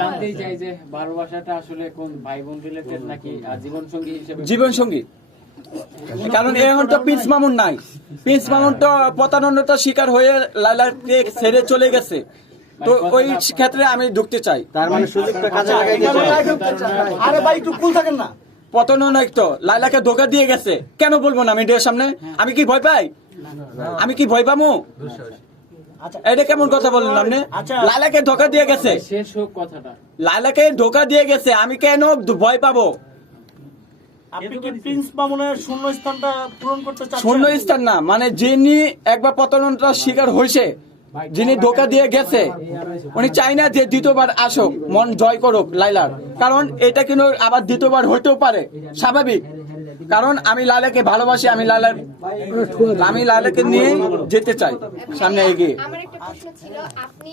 জানতেই চাই যে ভালোবাসাটা আসলে কোন ভাই বোন রিলেটেড নাকি জীবন সঙ্গী হিসেবে? জীবন সঙ্গী। কারণ এখন তো প্রিন্স মামুন নাই, প্রিন্স মামুন তো প্রতারণার শিকার হয়ে লাইলাকে ছেড়ে চলে গেছে, তো ওই ক্ষেত্রে আমি ঢুকতে চাই। তার মানে সুযোগটা কাজে লাগাইতে চাই। আরে ভাই একটু কুল থাকেন না। প্রতারণা তো লাইলাকে ধোকা দিয়ে গেছে, কেন বলবো না মিডিয়ার সামনে? আমি কি ভয় পাই? আমি কি ভয় পাবো? এটা কেমন কথা বললেন আপনি? লাইলাকে ধোকা দিয়ে গেছে, শেষ হোক কথাটা। লাইলাকে ধোকা দিয়ে গেছে, আমি কেন ভয় পাবো? আপনি কি প্রিন্স মামুনের শূন্য স্থানটা পূরণ করতে চাচ্ছেন? শূন্য স্থান না, মানে যিনি একবার প্রতারণার শিকার হয়েছে, যিনি ধোকা দিয়ে গেছে, উনি চাই না যে দ্বিতীয়বার আসুক, মন জয় করুক লাইলার। কারণ এটা কিন্তু আবার দ্বিতীয়বার হইতেও পারে, স্বাভাবিক। কারণ আমি লাইলাকে ভালোবাসি, আমি লাইলাকে নিয়ে যেতে চাই সামনে এগিয়ে। আমার একটা প্রশ্ন ছিল, আপনি